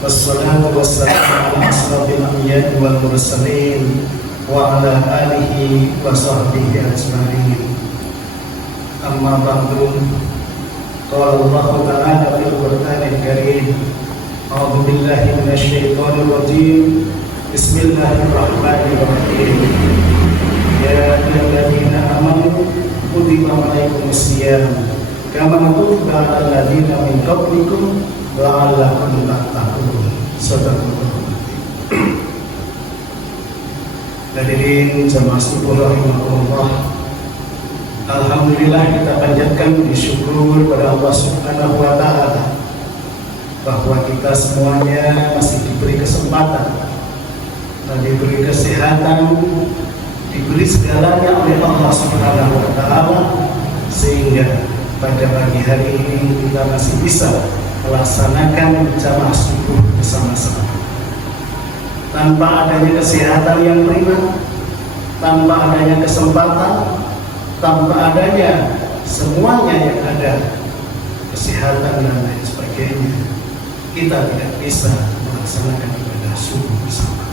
Wassalatu wassalamu ala asrafil anbiya'i wal mursalin wa ala alihi wa sahbihi ajma'in. Amma ba'du. Qala Allah ta'ala fil Qur'anil Karim. A'udzu billahi minasy syaithanir rajim. Bismillahirrahmanirrahim. Ya ayyuhalladzina amanu kutiba alaikumus syiyam kama kutiba alal ladzina min qablikum la'allakum tattaqun. Shadaqallahu. Hadirin jamaah subuh rahimakumullah. Alhamdulillah, kita panjatkan puji syukur pada Allah Subhanahu wa taala bahwa kita semuanya masih diberi kesempatan dan diberi kesehatan, diberi segalanya oleh Allah Subhanahu wa taala, sehingga pada pagi hari ini kita masih bisa melaksanakan jamaah subuh bersama-sama. Tanpa adanya kesehatan yang prima, tanpa adanya kesempatan, tanpa adanya semuanya yang ada, kesehatan dan lain sebagainya, kita tidak bisa melaksanakan ibadah subuh bersama.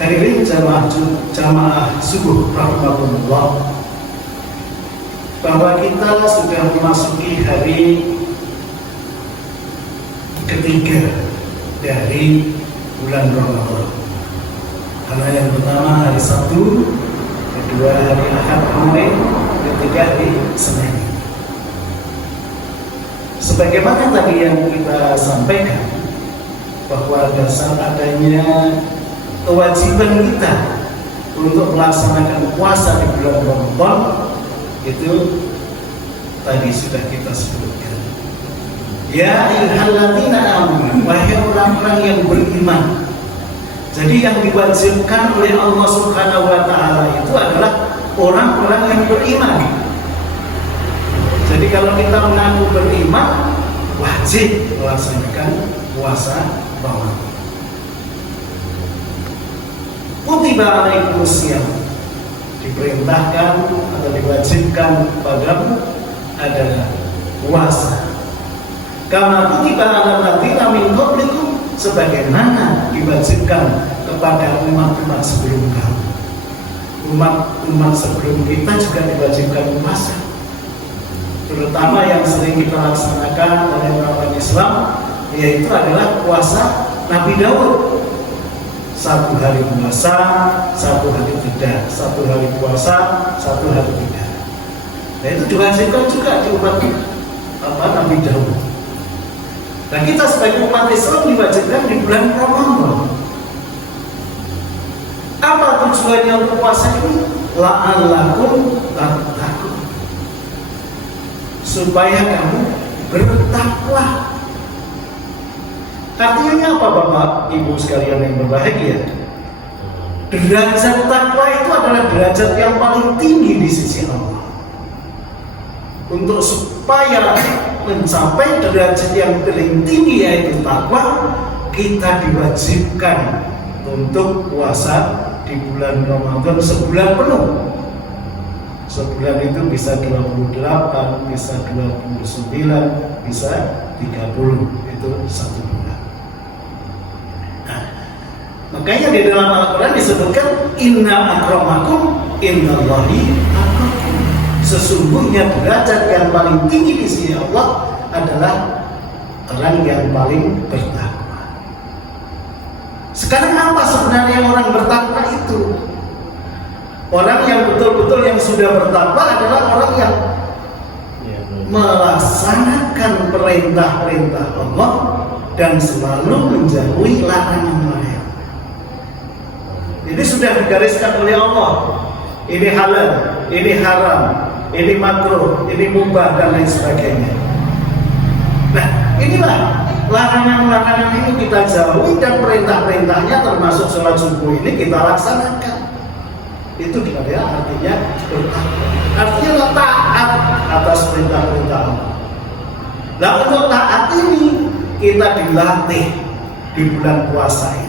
Hadirin jamaah subuh rahimakumullah, bahwa kita sudah memasuki hari ketiga dari bulan Ramadan. Karena yang pertama hari Sabtu, kedua hari Ahad kemarin, ketiga hari Senin. Sebagaimana tadi yang kita sampaikan, bahwa dasar adanya kewajiban kita untuk melaksanakan puasa di bulan Ramadan itu tadi sudah kita sebutkan. Ya ayyuhalladzina amanu, wahai orang-orang yang beriman. Jadi yang diwajibkan oleh Allah Subhanahu wa taala itu adalah orang-orang yang beriman. Jadi kalau kita mengaku beriman, wajib melaksanakan puasa Ramadan. Kutiba alaikumus syiyam, diperintahkan atau diwajibkan padamu adalah puasa. Kama kutiba alal ladzina min qablikum, sebagaimana diwajibkan kepada umat-umat sebelum kamu. Umat sebelum kita juga diwajibkan puasa. Terutama yang sering kita laksanakan oleh orang Islam, yaitu adalah puasa Nabi Daud. 1 hari puasa, 1 hari tidak, 1 hari puasa, 1 hari tidak. Nah, itu diwajibkan juga di umat Nabi Daud. Nah, kita sebagai umat Islam diwajibkan di bulan Ramadan. Apa tujuannya untuk puasa ini? La'allakum tattaqun, supaya kamu bertakwa. Artinya apa Bapak Ibu sekalian yang berbahagia? Derajat takwa itu adalah derajat yang paling tinggi di sisi Allah. Untuk supaya mencapai derajat yang paling tinggi yaitu takwa, kita diwajibkan untuk puasa di bulan Ramadan sebulan penuh. Sebulan itu bisa 28, bisa 29, bisa 30, itu 1 bulan. Nah, makanya di dalam Al-Quran disebutkan inna akramakum indallahi atqakum. Sesungguhnya derajat yang paling tinggi di sisi Allah adalah orang yang paling bertakwa. Sekarang apa sebenarnya orang bertakwa itu? Orang yang betul-betul yang sudah bertakwa adalah orang yang melaksanakan perintah-perintah Allah dan selalu menjauhi larangan-larangan. Jadi sudah digariskan oleh Allah, ini halal, ini haram, ini makruh, ini mubah dan lain sebagainya. Nah, inilah larangan-larangan ini kita jauhi dan perintah-perintahnya termasuk sholat subuh ini kita laksanakan. Itu adalah artinya bertakwa. Artinya taat atas perintah-perintah Allah. Nah, untuk taat ini kita dilatih di bulan puasa ini.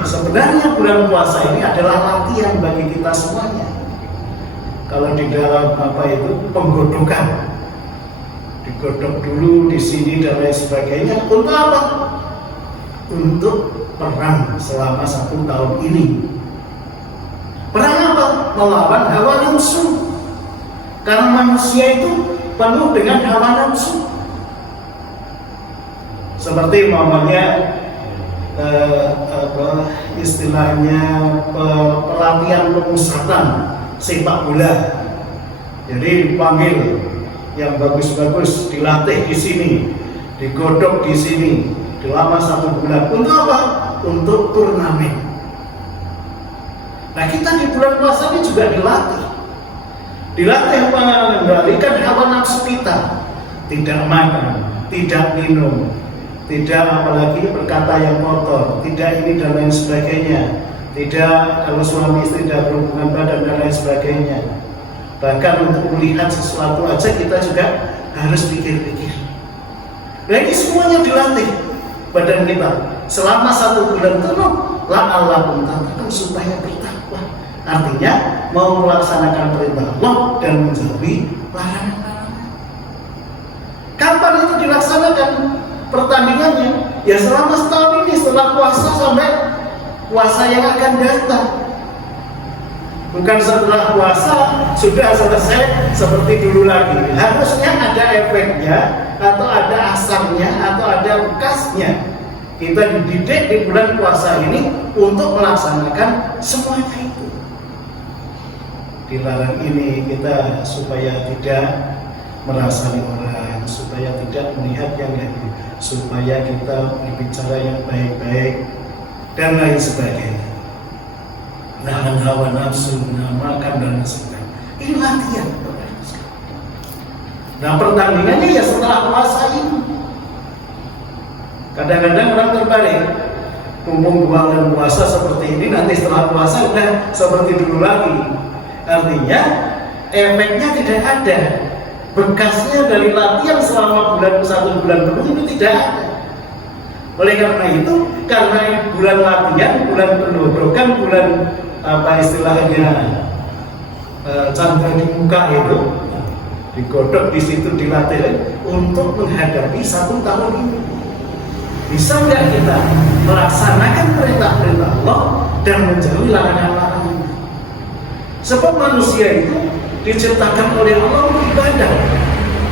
Sebenarnya bulan puasa ini adalah latihan bagi kita semuanya. Kalau di dalam apa itu penggodokan, di digodok dulu di sini dan lain sebagainya. Untuk apa? Untuk perang selama 1 tahun ini. Perang apa? Melawan hawa nafsu. Karena manusia itu penuh dengan hawa nafsu. Seperti umpamanya istilahnya pelatihan pemusatan sepak bola. Jadi dipanggil yang bagus-bagus, dilatih di sini, digodok di sini selama 1 bulan. Untuk apa? Untuk turnamen. Nah, kita di bulan puasa ini juga dilatih mengendalikan hawa nafsu kita, tidak makan, tidak minum, tidak apalagi berkata yang kotor, tidak ini dan lain sebagainya, tidak kalau suami istri tidak berhubungan badan dan lain sebagainya. Bahkan untuk melihat sesuatu aja kita juga harus pikir-pikir. Nah, ini semuanya dilatih badan kita selama 1 bulan penuh. La'allakum tattaqun, supaya bertakwa. Artinya mau melaksanakan perintah Allah dan menjauhi larangan-larangan. Kapan itu dilaksanakan pertandingannya? Ya selama setahun ini, setelah puasa sampai puasa yang akan datang. Bukan setelah puasa sudah selesai seperti dulu lagi. Harusnya ada efeknya, atau ada asarnya, atau ada bekasnya. Kita dididik di bulan puasa ini untuk melaksanakan semuanya itu. Dilarang ini kita supaya tidak merasani orang, supaya tidak melihat yang lain, supaya kita berbicara yang baik-baik dan lain sebagainya. Nahan hawa nafsu, makan dan sebagainya. Ini latihan. Nah, pertandingannya ya setelah puasa ini. Kadang-kadang orang terbalik, mumpung bulan puasa seperti ini, nanti setelah puasa udah seperti dulu lagi. Artinya efeknya tidak ada, bekasnya dari latihan selama 1 bulan penuh itu tidak ada. Oleh karena itu, karena bulan latihan, bulan pendodokan, bulan apa istilahnya canda di muka itu, digodok di situ, dilatih untuk menghadapi 1 tahun ini. Bisa nggak kita melaksanakan perintah-perintah Allah dan menjauhi larangan-larangan? Sebab manusia itu diciptakan oleh Allah untuk ibadah.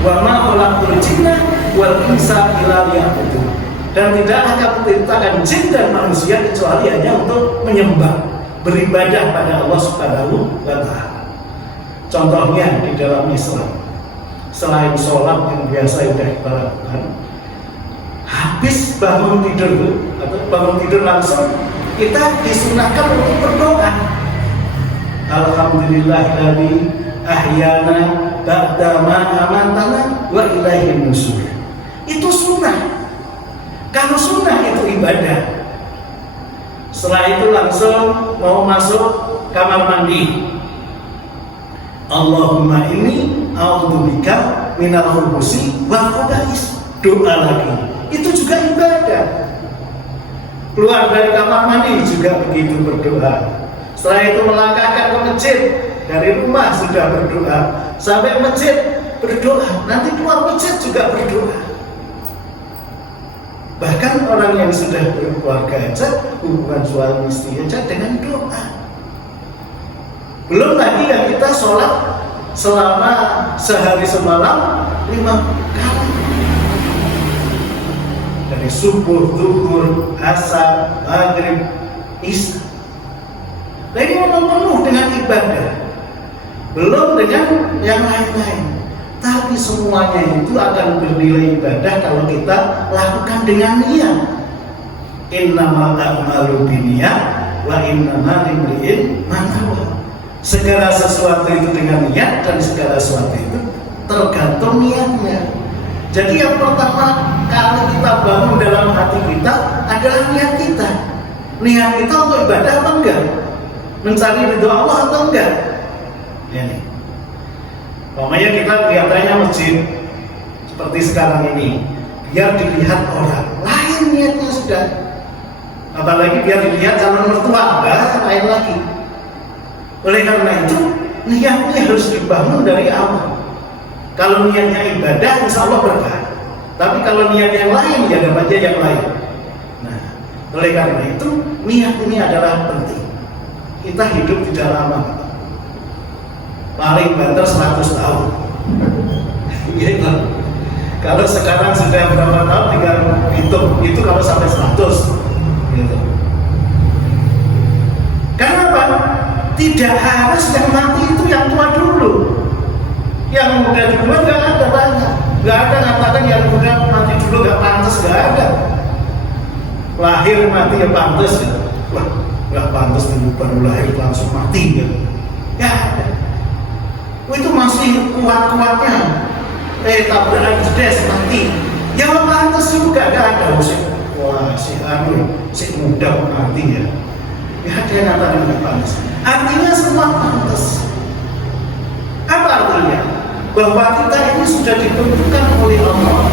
Wa ma khalaqtul jinna wal insa illa liya'budun. Dan tidaklah kami ciptakan jin dan manusia kecuali hanya untuk menyembah, beribadah pada Allah Subhanahu wa Ta'ala. Contohnya di dalam Islam, selain sholat yang biasa sudah kita lakukan, habis bangun tidur atau bangun tidur langsung kita disunahkan untuk berdoa. Alhamdulillahilladzi ahyana ba'da ma amatana wa ilaihin nusyur. Itu sunnah. Kalau sunnah itu ibadah. Setelah itu langsung mau masuk kamar mandi. Allahumma inni a'udzubika minal khubusi wal khaba'is. Doa lagi. Itu juga ibadah. Keluar dari kamar mandi juga begitu berdoa. Setelah itu melangkahkan ke masjid, dari rumah sudah berdoa, sampai masjid berdoa, nanti keluar masjid juga berdoa. Bahkan orang yang sudah berkeluarga aja, hubungan suami istri aja dengan doa. Belum lagi yang kita sholat selama sehari semalam 5 kali. Dari subuh, zuhur, asar, maghrib, isya. Nah, ini memang penuh dengan ibadah. Belum dengan yang lain-lain. Tapi semuanya itu akan bernilai ibadah kalau kita lakukan dengan niat. Innamal a'malu binniyat wa innamal limri'in ma nawa. Segala sesuatu itu dengan niat dan segala sesuatu itu tergantung niatnya. Jadi yang pertama kalau kita bangun dalam hati kita adalah niat kita. Niat kita untuk ibadah apa enggak? Mencari ridho Allah atau enggak? Ya nih. Pokoknya kita kelihatannya masjid seperti sekarang ini, biar dilihat orang. Lain niatnya sudah. Apalagi biar dilihat calon mertua, lain lagi. Oleh karena itu, niatnya harus dibangun dari awal. Kalau niatnya ibadah, insya Allah berkah. Tapi kalau niat yang lain, ya dapat aja yang lain. Nah, oleh karena itu, niat ini adalah penting. Kita hidup tidak lama. Paling banter 100 tahun. Gitu. Kalau sekarang sudah berapa tahun, tinggal hitung. Itu kalau sampai 100. Gitu. Kenapa? Tidak harus yang mati itu yang tua dulu. Yang muda dulu nggak ada banyak. Nggak ada katakan yang muda mati dulu nggak pantas, nggak ada. Lahir mati ya pantas ya. Wah, nggak pantas dulu baru lahir langsung mati ya. Ya ada. Itu masih kuat-kuatnya. Tabrakan jedes mati. Ya pantas juga nggak ada. Wah, si muda mati ya. Ya ada yang katakan nggak pantas. Artinya semua pantas. Apa artinya? Bahwa kita ini sudah ditentukan oleh Allah.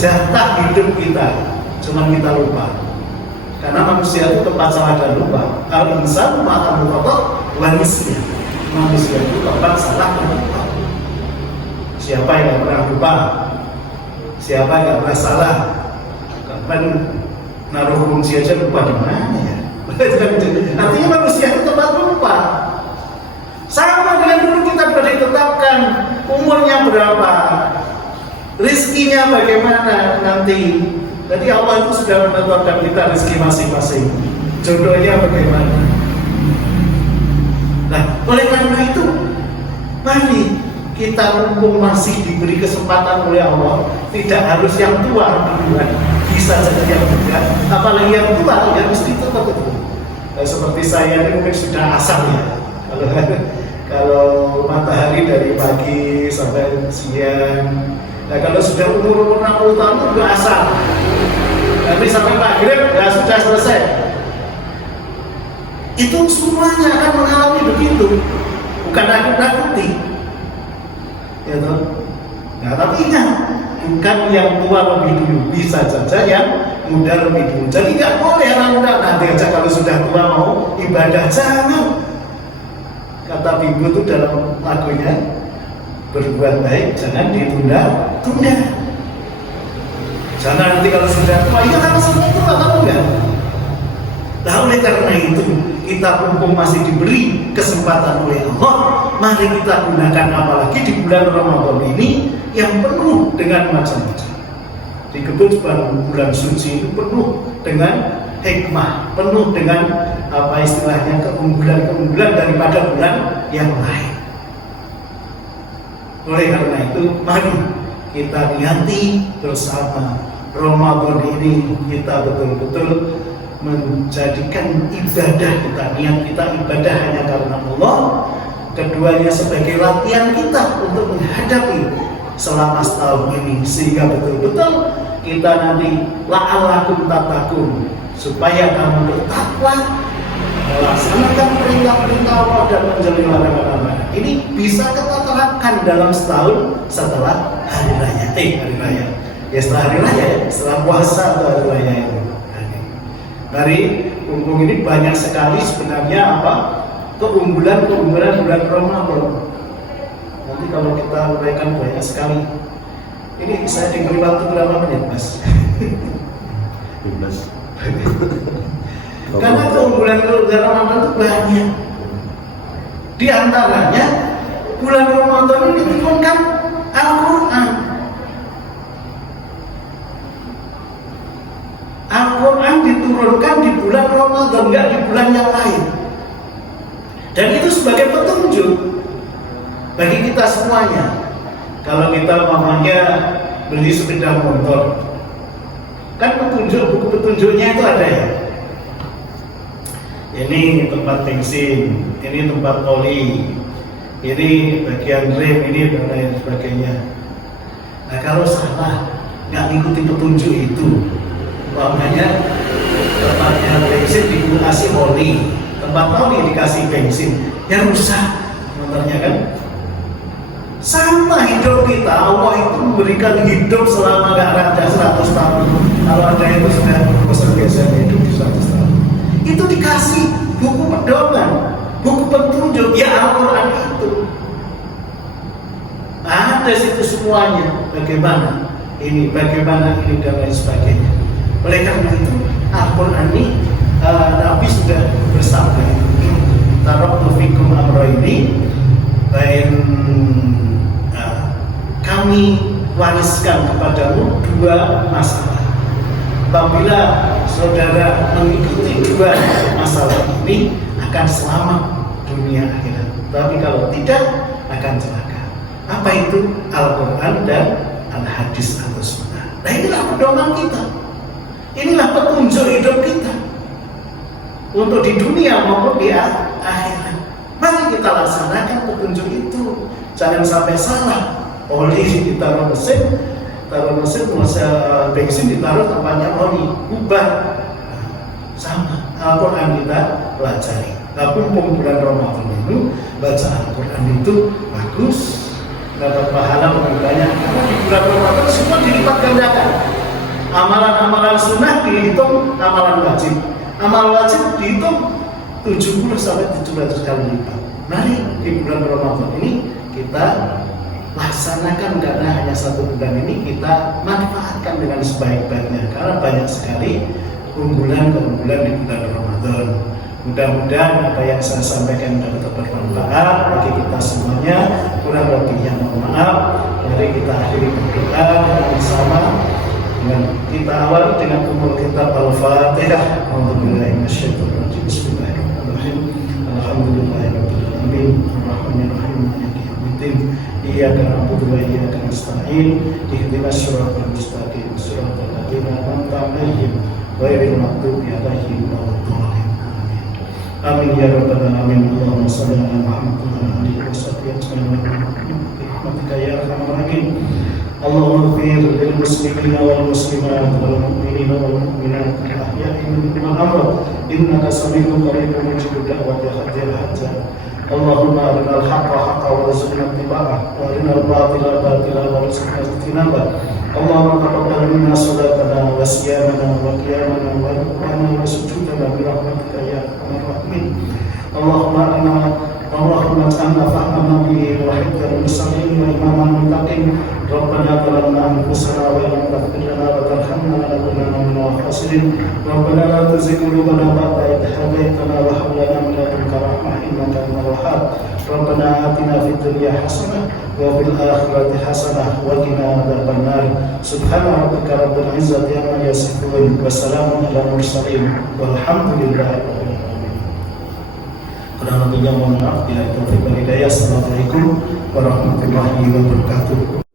Jatah hidup kita, cuma kita lupa. Karena manusia itu tempat salah dan lupa. Al-insan makan lupa wanisnya. Manusia itu tempat salah dan lupa. Siapa yang pernah lupa? Siapa yang pernah salah? Kapan naruh kunci aja lupa di mana ya? Artinya manusia itu tempat lupa. Sama dengan dulu kita sudah ditetapkan umurnya berapa, rizkinya bagaimana nanti. Jadi Allah itu sudah menetapkan kita rizki masing-masing, jodohnya bagaimana. Nah, oleh karena itu, mari kita mumpung masih diberi kesempatan oleh Allah, tidak harus yang tua duluan, bisa saja yang muda, apalagi yang tua ya mesti tetap itu. Seperti saya ini mungkin sudah asam ya. Kalau matahari dari pagi sampai siang. Nah kalau sudah umur 60 tahun itu udah asam. Nanti sampai maghrib ya sudah selesai. Itu semuanya akan mengalami begitu. Bukan nakuti. Ya toh. Nah tapi ingat, bukan yang tua lebih dulu, bisa saja yang muda lebih dulu. Jadi nggak boleh anak muda nanti aja kalau sudah tua mau ibadah, jangan. Kata Bibu itu dalam lagunya, berbuat baik jangan ditunda-tunda. Jangan nanti kalau sudah tua, ya kan semua tua kamu enggak. Nah oleh karena itu kita mumpung masih diberi kesempatan oleh Allah, mari kita gunakan, apalagi di bulan Ramadan ini yang penuh dengan macam-macam. Di bulan suci itu penuh dengan hikmah, penuh dengan apa istilahnya keunggulan-keunggulan daripada bulan yang lain. Oleh karena itu, mari kita niati bersama Ramadan ini kita betul-betul menjadikan ibadah kita, niat kita ibadah hanya karena Allah. Keduanya sebagai latihan kita untuk menghadapi selama setahun ini, sehingga betul-betul kita nanti la'allakum tattaqun, supaya kamu bertakwa, melaksanakan perintah-perintah Allah dan menjauhi larangan-larangan. Ini bisa kita terapkan dalam setahun setelah hari raya. Hari raya. Ya setelah hari raya, setelah puasa atau hari raya itu. Dari mumpung ini banyak sekali sebenarnya keunggulan bulan Ramadan. Nanti kalau kita uraikan banyak sekali. Ini saya diberi waktu berapa menit, Mas? 15. Karena keunggulan Ramadan itu banyak. Di antaranya bulan Ramadan ini diturunkan Al-Quran. Al-Quran diturunkan di bulan Ramadan, enggak di bulan yang lain. Dan itu sebagai petunjuk bagi kita semuanya. Kalau kita mamanya beli sepeda motor, kan buku petunjuknya itu ada ya. Ini tempat bensin, ini tempat oli, ini bagian rem, ini dan lain sebagainya. Nah kalau salah, nggak ngikuti petunjuk itu, umpamanya tempatnya bensin dikasih oli, tempat oli dikasih bensin, ya rusak motornya kan. Sama hidup kita, Allah itu memberikan hidup selama nggak ada 100 tahun. Kalau ada itu sudah biasa hidup di 100 tahun. Itu dikasih buku pedoman, buku petunjuk, ya Al-Quran itu. Nah semuanya, bagaimana ini dan lain sebagainya. Oleh karena itu Al-Quran ini Nabi sudah bersabda, taraktu fikum amrayni, kami wariskan kepadamu dua masalah. Apabila saudara mengikuti dua masalah ini akan selamat dunia akhirat. Tapi kalau tidak akan celaka. Apa itu? Al-Quran dan Al-Hadis atau Sunnah. Nah, inilah pedoman kita. Inilah petunjuk hidup kita untuk di dunia maupun di akhirat. Mari kita laksanakan petunjuk itu. Jangan sampai salah. Oli ditaruh mesin, bensin ditaruh tempatnya oli, ubah. Sama, Al-Quran kita pelajari. Nah, mumpung bulan Ramadan itu baca Al-Quran itu bagus, dapat pahala lebih banyak. Karena di bulan Ramadan semua dilipat gandakan. Amalan-amalan sunnah dihitung amalan wajib. Amal wajib dihitung 70 sampai 700 kali lipat. Mari di bulan Ramadan ini kita laksanakan, karena hanya satu bulan ini kita manfaatkan dengan sebaik-baiknya, karena banyak sekali keunggulan di bulan Ramadan. Mudah-mudahan apa yang saya sampaikan dapat bermanfaat bagi kita semuanya. Kurang lebihnya mohon maaf. Mari kita akhiri berdoa bersama. Dan kita awal dengan umur kitab Al-Fatihah. A'udzubillahi minasyaitonir rajim. Bismillahirrahmanirrahim. Alhamdulillahirabbil alamin. Arrahmanirrahim. Maliki yaumiddin. Iyyaka na'budu wa iyyaka nasta'in. Ihdinas siratal mustaqim. Siratal ladzina an'amta 'alaihim ghairil maghdubi 'alaihim waladdallin. Amin ya rabbal alamin. Allahumma shalli ala Muhammad wa ala alihi wa sahbihi ajma'in. Birahmatika ya arhamar rahimin. Allahumma ighfir lil muslimina wal muslimat wal mu'minina wal mu'minat al-ahya'i minhum wal amwat innaka sami'un qaribun mujibud da'wati hatta hajat. Allahumma arinal haqqa haqqan warzuqna ittiba'ah wa arinal batila batilan warzuqna ijtinabah. Allahumma taqabbal minna salatana wa siyamana wa qiyamana wa ruku'ana wa sujudana bi rahmatika ya arhamar rahimin. Allahumma ij'alna fahman nabiyyin wa hifdzan mursalin wa imaman muttaqin. Rabbana zalamna anfusana wa illam taghfir lana wa tarhamna lanakunanna minal khasirin. Rabbana la tuzigh qulubana ba'da idh hadaytana wa hab lana min ladunka rahmah innaka antal wahhab. Rabbana atina fid dunya hasanah wa fil akhirati hasanah wa qina adzabannar. Subhana rabbika rabbil izzati amma yasifun wa salamun alal mursalin walhamdulillahi rabbil alamin. Kurang lebihnya mohon maaf. Bila itu hidayah. Assalamualaikum warahmatullahi wabarakatuh.